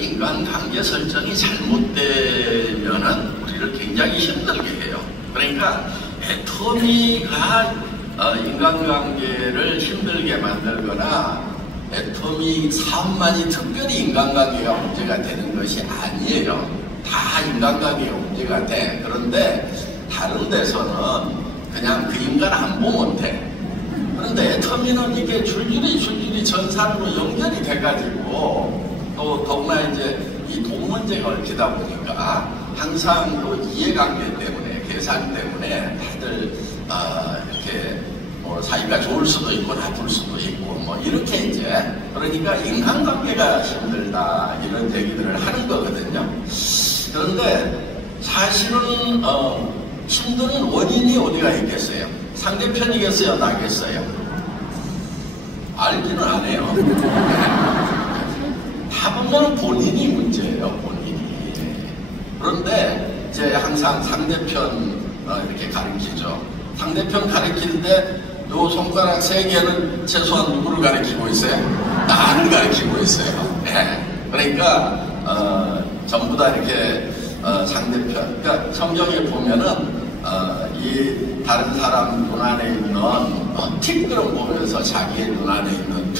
인간관계 설정이 잘못되면은 우리를 굉장히 힘들게 해요. 그러니까 애터미가 인간관계를 힘들게 만들거나 애터미 사업만이 특별히 인간관계가 문제가 되는 것이 아니에요. 다 인간관계가 문제가 돼. 그런데 다른 데서는 그냥 그 인간 안 보면 돼. 그런데 애터미는 이게 줄줄이 전산으로 연결이 돼가지고 또 더구나 이제 이 돈 문제가 얽히다 보니까 항상 또 이해관계 때문에 계산 때문에 다들 이렇게 뭐 사이가 좋을 수도 있고 나쁠 수도 있고 뭐 이렇게 이제 그러니까 인간관계가 힘들다 이런 얘기들을 하는 거거든요. 그런데 사실은 힘든 원인이 어디가 있겠어요? 상대편이겠어요? 나겠어요? 알기는 안 해요. 다 보면 본인이 문제예요. 본인이. 그런데 이제 항상 상대편 이렇게 가르치죠. 상대편 가르칠 때 요 손가락 3개는 최소한 누구를 가르치고 있어요? 나를 가르치고 있어요. 네. 그러니까 전부 다 이렇게 상대편. 그러니까 성경에 보면은 이 다른 사람 눈 안에 있는 틱들은 보면서 자기의 눈 안에 있는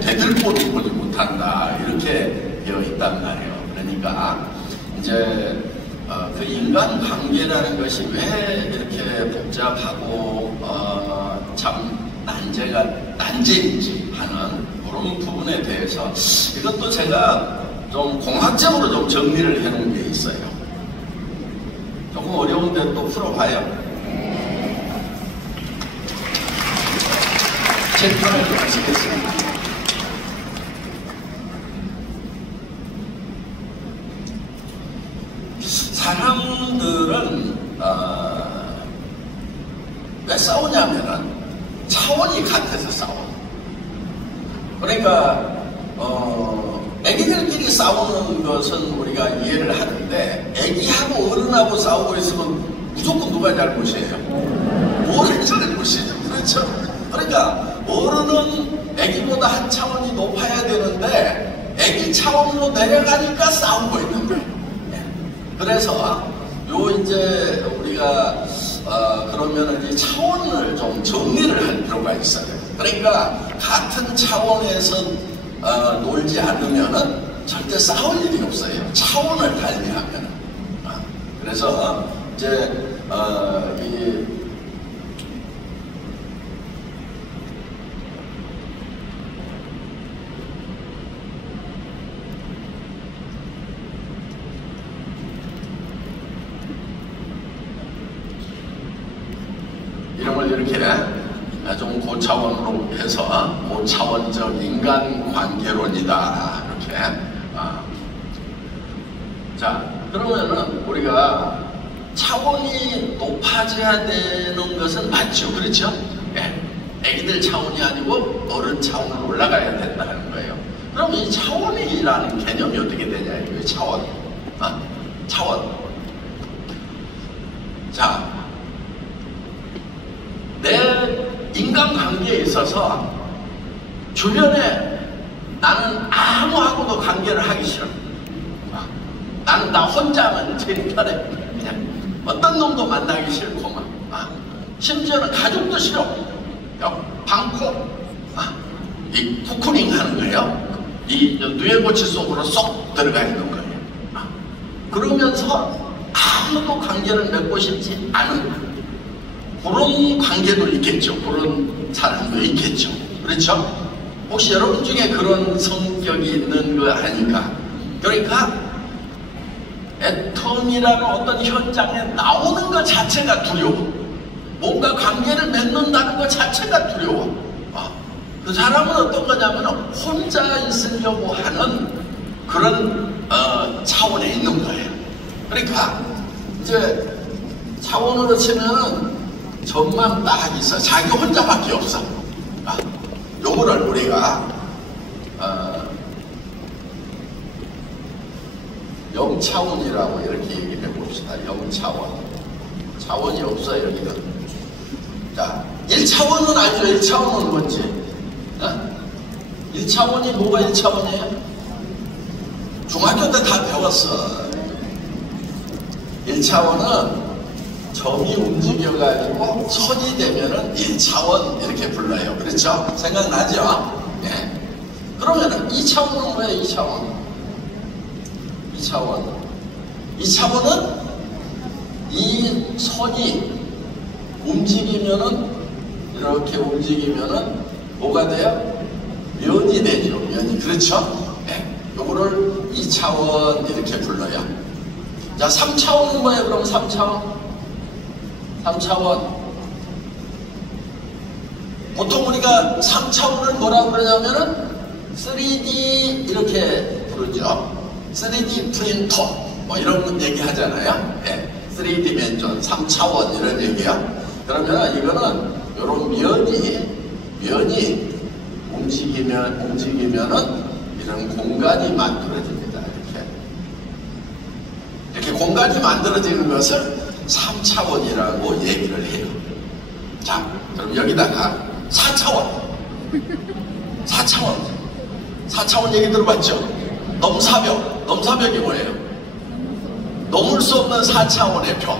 대들보도 보지 못한다 이렇게 되어 있단 말이에요. 그러니까 이제 그 인간 관계라는 것이 왜 이렇게 복잡하고 참 난제인지 하는 그런 부분에 대해서 이것도 제가 좀 공학적으로 좀 정리를 해놓은 게 있어요. 조금 어려운데 또 풀어봐요. 제 편을 좀 하시겠습니다. 사람들은 왜 싸우냐면은 차원이 같아서 싸워. 그러니까 애기들끼리 싸우는 것은 우리가 이해를 하는데 애기하고 어른하고 싸우고 있으면 무조건 누가 잘못이에요? 어른이 잘못이에요. 그렇죠? 그러니까 어른은 애기보다 한 차원이 높아야 되는데 애기 차원으로 내려가니까 싸우고 있는 거예요. 그래서 요 이제 우리가 그러면은 이 차원을 좀 정리를 할 필요가 있어요. 그러니까 같은 차원에서 놀지 않으면은 절대 싸울 일이 없어요. 차원을 달리하면은. 그래서 이제 이런 걸 이렇게 좀 고차원으로 해서 고차원적 인간관계론이다 이렇게. 자, 그러면은 우리가 차원이 높아져야 되는 것은 맞죠, 그렇죠? 예. 애기들 차원이 아니고 어른 차원으로 올라가야 된다는 거예요. 그럼 이 차원이라는 개념이 어떻게 되냐 이거예요. 차원. 차원. 자, 내 인간관계에 있어서 주변에 나는 아무하고도 관계를 하기 싫어. 나는 나 혼자만 제일 편해. 그냥 어떤 놈도 만나기 싫고 심지어는 가족도 싫어. 방콕 이 쿠쿠링 하는 거예요. 이 뇌고치 속으로 쏙 들어가 있는 거예요. 그러면서 아무도 관계를 맺고 싶지 않은 그런 관계도 있겠죠. 그런 사람도 있겠죠. 그렇죠? 혹시 여러분 중에 그런 성격이 있는 거 아닙니까? 그러니까 애텀이라는 어떤 현장에 나오는 것 자체가 두려워. 뭔가 관계를 맺는다는 것 자체가 두려워. 그 사람은 어떤 거냐면 혼자 있으려고 하는 그런 차원에 있는 거예요. 그러니까 이제 차원으로 치면은 전만 딱 있어. 자기 혼자밖에 없어. 요거를 우리가 영차원이라고 이렇게 얘기해 봅시다. 영차원. 차원이 없어요, 여기가. 자, 1차원은 알죠? 1차원은 뭔지. 1차원이 뭐가 1차원이에요? 중학교 때 다 배웠어. 1차원은 점이 움직여가지고 선이 되면은 1차원 이렇게 불러요. 그렇죠? 생각나죠? 네. 그러면은 2차원은 뭐예요? 2차원은 이 선이 움직이면은, 이렇게 움직이면은 뭐가 돼요? 면이 되죠. 면이. 그렇죠? 네. 요거를 2차원 이렇게 불러요. 자, 3차원은 뭐예요? 그럼 3차원. 보통 우리가 3차원을 뭐라고 그러냐면은 3D 이렇게 부르죠. 3D 프린터 뭐 이런 얘기 하잖아요. 네. 3디멘전, 3차원 이런 얘기야. 그러면 이거는 이런 면이 움직이면은 이런 공간이 만들어집니다. 이렇게 공간이 만들어지는 것을 3차원이라고 얘기를 해요. 자, 그럼 여기다가 4차원 얘기 들어봤죠? 넘사벽이 뭐예요? 넘을 수 없는 4차원의 벽.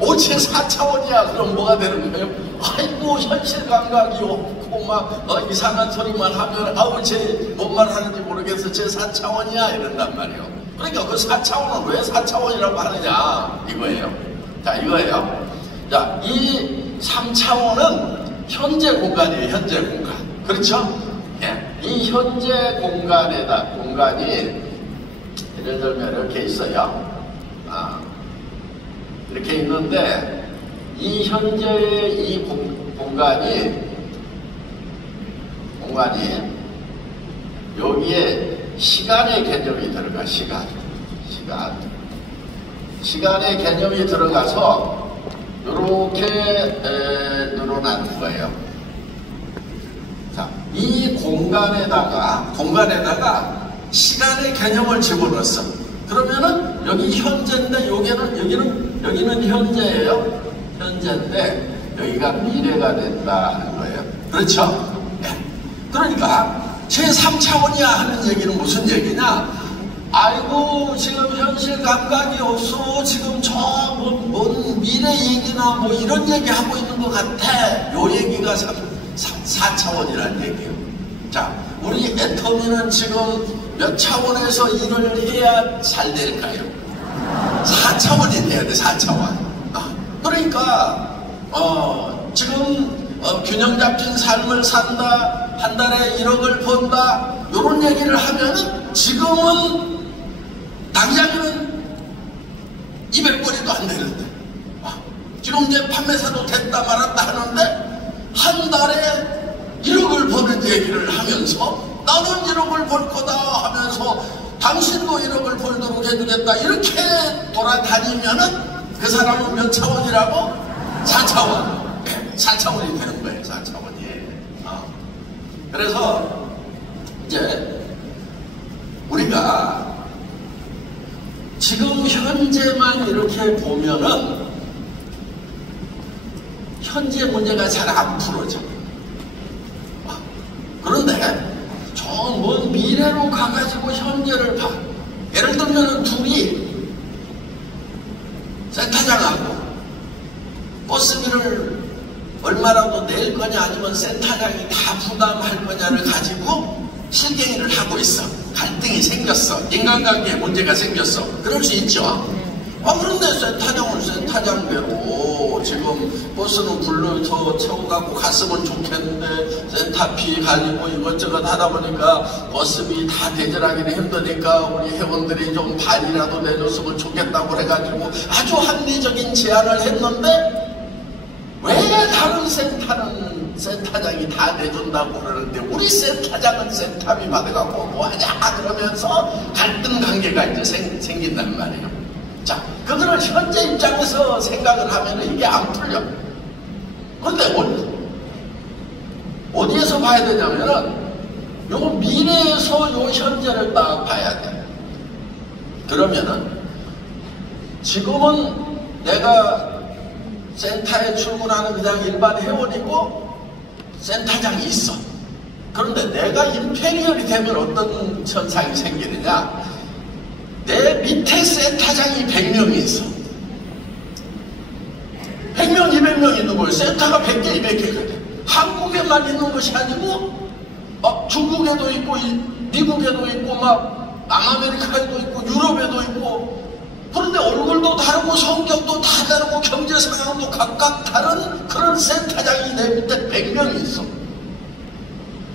오체 4차원이야. 그럼 뭐가 되는 거예요? 아이고, 현실 감각이 없고 막 이상한 소리만 하면 아우, 쟤 뭔 말 하는지 모르겠어. 쟤 4차원이야 이런단 말이에요. 그러니까 그 4차원은 왜 4차원이라고 하느냐 이거예요. 자, 이거예요. 자, 이 3차원은 현재 공간이에요. 현재 공간. 그렇죠? 예. 이 현재 공간이 예를 들면 이렇게 있어요. 이렇게 있는데 이 현재의 이 공간이 여기에 시간의 개념이 들어가. 시간의 개념이 들어가서 이렇게 늘어나는 거예요. 자, 이 공간에다가 시간의 개념을 집어넣었어. 그러면은 여기 현재인데 여기는 현재예요. 현재인데 여기가 미래가 된다 하는 거예요. 그렇죠? 네. 그러니까 제3차원이야 하는 얘기는 무슨 얘기냐? 아이고, 지금 현실 감각이 없어. 지금 뭔 미래 얘기나 뭐 이런 얘기 하고 있는 것 같아. 요 얘기가 4차원이라는 얘기예요. 자, 우리 애터미는 지금 몇 차원에서 일을 해야 잘 될까요? 4차원이 돼야 돼. 4차원. 그러니까 지금 균형 잡힌 삶을 산다, 한 달에 1억을 번다, 요런 얘기를 하면은 지금은 당장은 200번이도 안 되는데, 지금 이제 판매사도 됐다 말았다 하는데 한 달에 1억을 버는 얘기를 하면서 나는 1억을 벌 거다 하면서 당신도 1억을 벌도록 해주겠다 이렇게 돌아다니면은 그 사람은 몇 차원이라고? 4차원. 4차원이 되는 거예요. 4차원이. 그래서 이제 우리가 지금 현재만 이렇게 보면은 현재 문제가 잘 안 풀어져. 그런데 저 먼 미래로 가가지고 현재를 봐. 예를 들면 둘이 센터장하고 버스비를 얼마라도 낼 거냐 아니면 센터장이 다 부담할 거냐를 가지고 실갱이를 하고 있어. 갈등이 생겼어. 인간관계에 문제가 생겼어. 그럴 수 있죠. 그런데 센터장은 센터장대로 지금 버스는 불러서 채워갖고 갔으면 좋겠는데 센터비 가지고 이것저것 하다 보니까 버스비 다 대절하기는 힘드니까 우리 회원들이 좀 반이라도 내줬으면 좋겠다고 해가지고 아주 합리적인 제안을 했는데 왜 다른 센터는 센터장이 다 내준다고 그러는데 우리 센터장은 센터비 받아갖고 뭐하냐 그러면서 갈등 관계가 이제 생긴단 말이에요. 자, 그거를 현재 입장에서 생각을 하면 이게 안 풀려. 그런데 어디에서 봐야 되냐면은 요 미래에서 요 현재를 딱 봐야 돼. 그러면은 지금은 내가 센터에 출근하는 그냥 일반 회원이고 센터장이 있어. 그런데 내가 임페리얼이 되면 어떤 현상이 생기느냐? 밑에 센터장이 100명이 있어. 100명, 200명 있는 거예요. 센터가 100개, 200개가 돼. 한국에만 있는 것이 아니고 중국에도 있고 미국에도 있고 막 남아메리카에도 있고 유럽에도 있고, 그런데 얼굴도 다르고 성격도 다 다르고 경제 상황도 각각 다른 그런 센터장이 내 밑에 100명이 있어.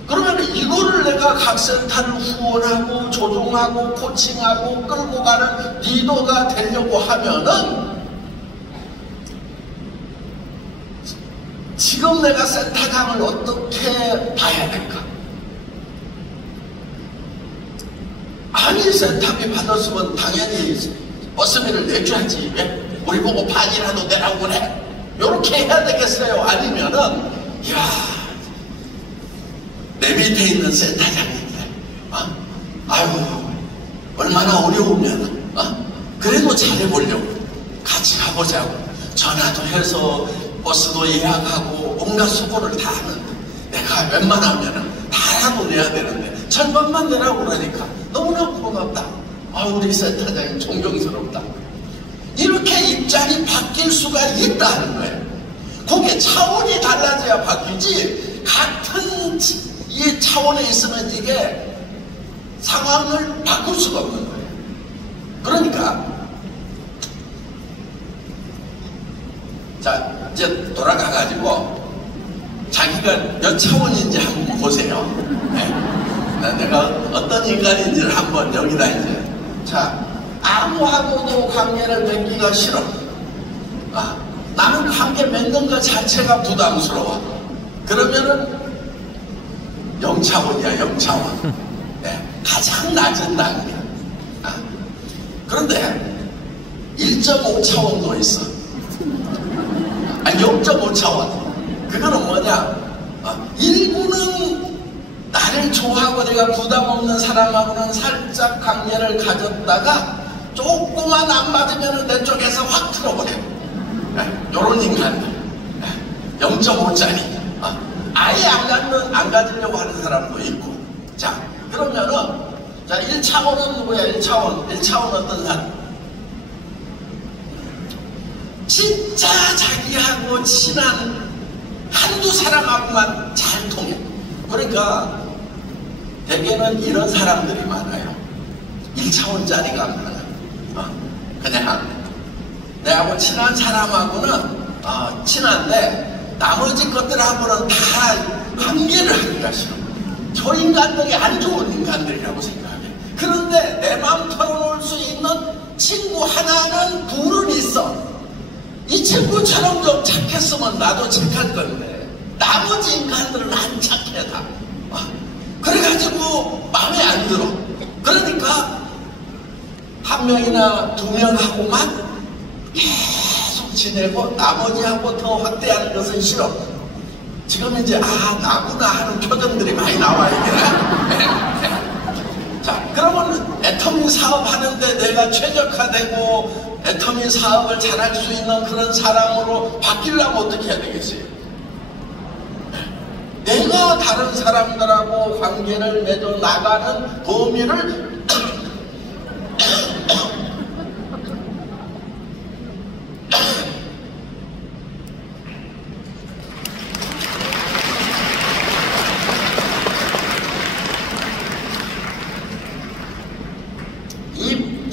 그러면 이거를 내가 각 센터를 후원하고 조종하고 코칭하고 끌고 가는 리더가 되려고 하면은 지금 내가 센터장을 어떻게 봐야 될까? 아니, 센터비 받았으면 당연히 버스비를 내줘야지. 우리 보고 반이라도 내라고 그래. 요렇게 해야 되겠어요? 아니면은, 이야, 내 밑에 있는 센터장인데, 아유, 얼마나 어려우면, 그래도 잘해보려고. 같이 가보자고. 전화도 해서, 버스도 예약하고, 온갖 수고를 다 하는데, 내가 웬만하면 다라도 내야 되는데, 절반만 내라고 그러니까, 너무나 고맙다. 우리 센터장이 존경스럽다. 이렇게 입장이 바뀔 수가 있다는 거예요. 그게 차원이 달라져야 바뀌지, 같은 이 차원에 있으면 이게 상황을 바꿀 수가 없는 거예요. 그러니까 자, 이제 돌아가가지고 자기가 몇 차원인지 한번 보세요. 네. 내가 어떤 인간인지를 한번 여기다 이제, 자, 아무하고도 관계를 맺기가 싫어. 나는 관계 맺는 것 자체가 부담스러워. 그러면은 0차원이야, 0차원. 네, 가장 낮은 단계. 그런데 1.5차원도 있어. 아니, 0.5차원. 그거는 뭐냐? 일부는 나를 좋아하고 내가 부담 없는 사람하고는 살짝 관계를 가졌다가 조금만 안 맞으면 내 쪽에서 확 틀어버려. 요런 인간들. 0.5짜리. 아예 안 가지려고 하는 사람도 있고. 자, 그러면은, 자, 1차원은 누구야? 1차원 어떤 사람? 진짜 자기하고 친한 한두 사람하고만 잘 통해. 그러니까, 대개는 이런 사람들이 많아요. 1차원짜리가 많아. 그냥, 내하고 친한 사람하고는, 친한데, 나머지 것들하고는 다 관계를 하기가 싫어. 저 인간들이 안 좋은 인간들이라고 생각해. 그런데 내 마음 털어놓을 수 있는 친구 하나는 둘은 있어. 이 친구처럼 좀 착했으면 나도 착할 건데 나머지 인간들은 안 착해 다. 그래가지고 마음에 안 들어. 그러니까 한 명이나 두 명하고만 계속 지내고 나머지하고 더 확대하는 것은 싫어. 지금 이제 나구나 하는 표정들이 많이 나와 있네. 자, 그러면 애터미 사업 하는데 내가 최적화되고 애터미 사업을 잘할 수 있는 그런 사람으로 바뀌려면 어떻게 해야 되겠어요? 내가 다른 사람들하고 관계를 맺어 나가는 범위를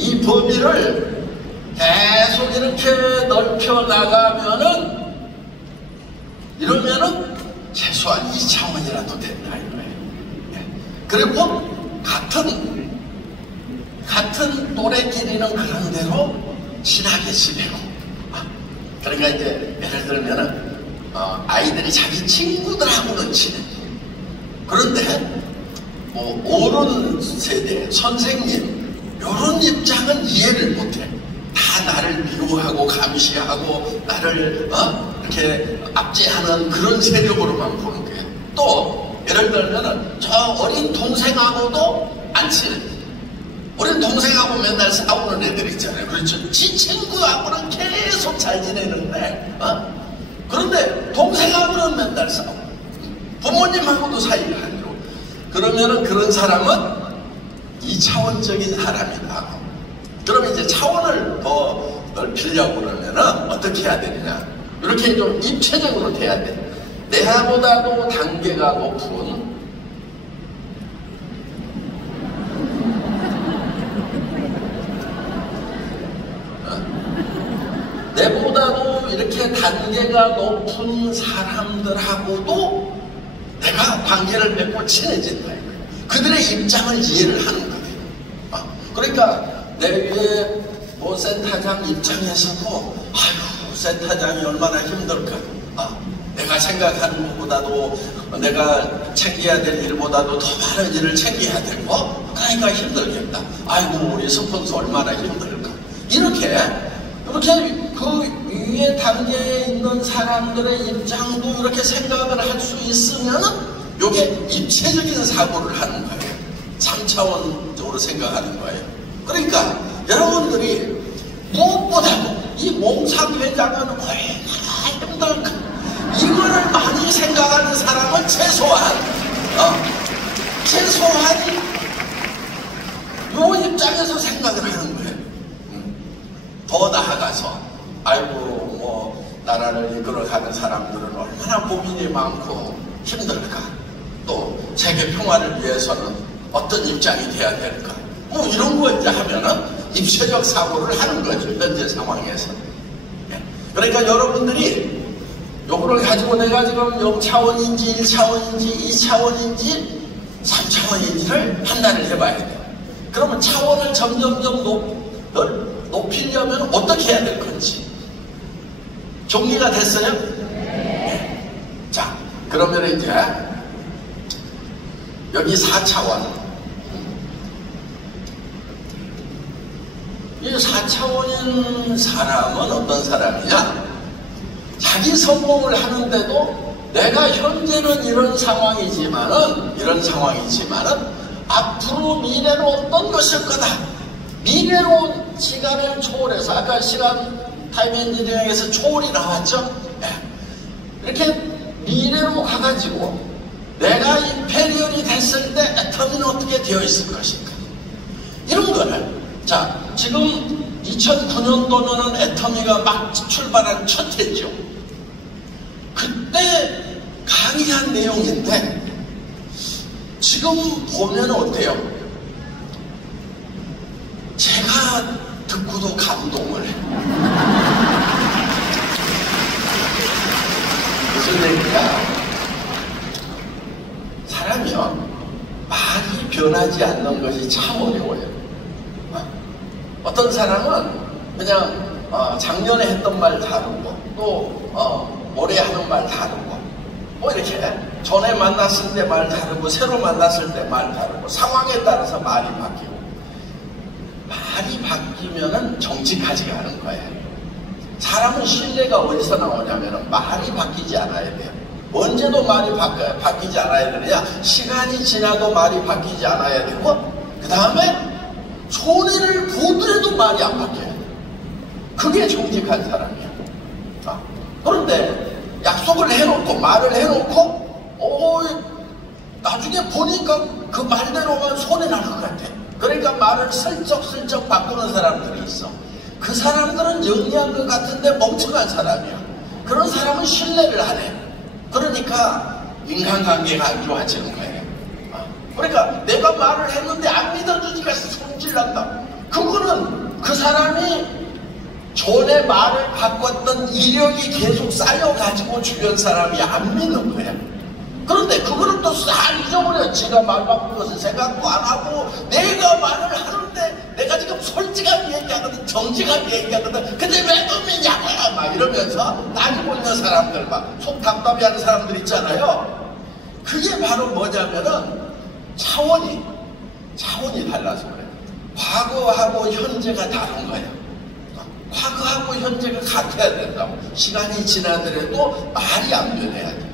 이 범위를 계속 이렇게 넓혀 나가면은, 이러면은 최소한 2차원이라도 된다 이거예요. 그리고 같은 또래끼리는 그런 대로 친하게 지내고. 그러니까 이제 예를 들면은 아이들이 자기 친구들하고는 친해. 그런데 뭐 어른 세대, 선생님 이런 입장은 이해를 못해. 다 나를 미워하고 감시하고 나를 이렇게 압제하는 그런 세력으로만 보는 거예요. 또 예를 들면은 저 어린 동생하고도 안 친해. 어린 동생하고 맨날 싸우는 애들 있잖아요. 그렇죠? 지 친구하고는 계속 잘 지내는데 그런데 동생하고는 맨날 싸우고 부모님하고도 사이가 안 좋고. 그러면은 그런 사람은 2차원적인 사람이다. 그럼 이제 이제 차원을 더 넓히려고 그러면은 어떻게 해야 되느냐. 이렇게 좀 입체적으로 돼야 돼. 내보다도 단계가 높은 내보다도 이렇게 단계가 높은 사람들하고도 내가 관계를 맺고 친해진다. 그들의 입장을 이해를 하는 거예요. 그러니까 내 위에 뭐 센터장 입장에서도 아유 센터장이 얼마나 힘들까. 내가 생각하는 것보다도 내가 챙겨야 될 일보다도 더 많은 일을 챙겨야 되고 그러니까 힘들겠다. 아이고 우리 스폰서 얼마나 힘들까. 이렇게 그 위에 단계에 있는 사람들의 입장도 이렇게 생각을 할 수 있으면은 이게 입체적인 사고를 하는 거예요. 3차원적으로 생각하는 거예요. 그러니까 여러분들이 무엇보다도 이 몽상회장은 얼마나 힘들까. 이거를 많이 생각하는 사람은 최소한 요 입장에서 생각을 하는 거예요. 더 나아가서 아이고 뭐 나라를 이끌어가는 사람들은 얼마나 고민이 많고 힘들까. 또 세계 평화를 위해서는 어떤 입장이 돼야 될까. 뭐 이런 거 이제 하면은 입체적 사고를 하는 거죠. 현재 상황에서. 그러니까 여러분들이 요거를 가지고 내가 지금 0차원인지 1차원인지 2차원인지 3차원인지를 판단을 해봐야 돼요. 그러면 차원을 점점점 높이려면 어떻게 해야 될 건지. 정리가 됐어요? 네. 자, 그러면 이제 여기 4차원. 이 4차원인 사람은 어떤 사람이냐? 자기 성공을 하는데도 내가 현재는 이런 상황이지만은 앞으로 미래로 어떤 것일 거다. 미래로 시간을 초월해서 아까 시간 타임 엔지니어링에서 초월이 나왔죠. 이렇게 미래로 가가지고 내가 임페리얼이 됐을 때 애터미는 어떻게 되어 있을 것인가. 이런 거를 자 지금 2009년도면은 애터미가 막 출발한 첫 해죠. 그때 강의한 내용인데 지금 보면 어때요? 제가 듣고도 감동을 해요. 무슨 얘기야? 사람이요 많이 변하지 않는 것이 참 어려워요. 어떤 사람은 그냥 작년에 했던 말 다르고 또 올해 하는 말 다르고 뭐 이렇게 전에 만났을 때 말 다르고 새로 만났을 때 말 다르고 상황에 따라서 말이 바뀌고 말이 바뀌면은 정직하지가 않은 거예요. 사람은 신뢰가 어디서 나오냐면은 말이 바뀌지 않아야 돼요. 언제도 말이 바뀌지 않아야 되느냐? 시간이 지나도 말이 바뀌지 않아야 되고 그 다음에 손해를 보더라도 말이 안 바뀌어요. 그게 정직한 사람이야. 그런데 약속을 해놓고 말을 해놓고 나중에 보니까 그 말대로만 손해 날 것 같아. 그러니까 말을 슬쩍슬쩍 바꾸는 사람들이 있어. 그 사람들은 영리한 것 같은데 멍청한 사람이야. 그런 사람은 신뢰를 안 해. 그러니까 인간관계가 안 좋아지는 거예요. 그러니까 내가 말을 했는데 안 믿어주니까 성질난다. 그거는 그 사람이 전에 말을 바꿨던 이력이 계속 쌓여가지고 주변 사람이 안 믿는 거야. 그런데 그거를 또 싹 잊어버려. 지가 말 바꾼 것을 생각도 안 하고 내가 말을 하는데 내가 지금 솔직하게 얘기하거든 정직하게 얘기하거든 근데 왜 또 믿냐고 막 이러면서 따지고 있는 사람들 막 속 답답해하는 사람들 있잖아요. 그게 바로 뭐냐면은 차원이 달라서 그래. 과거하고 현재가 다른 거야. 과거하고 현재가 같아야 된다고. 시간이 지나더라도 말이 안 변해야 돼.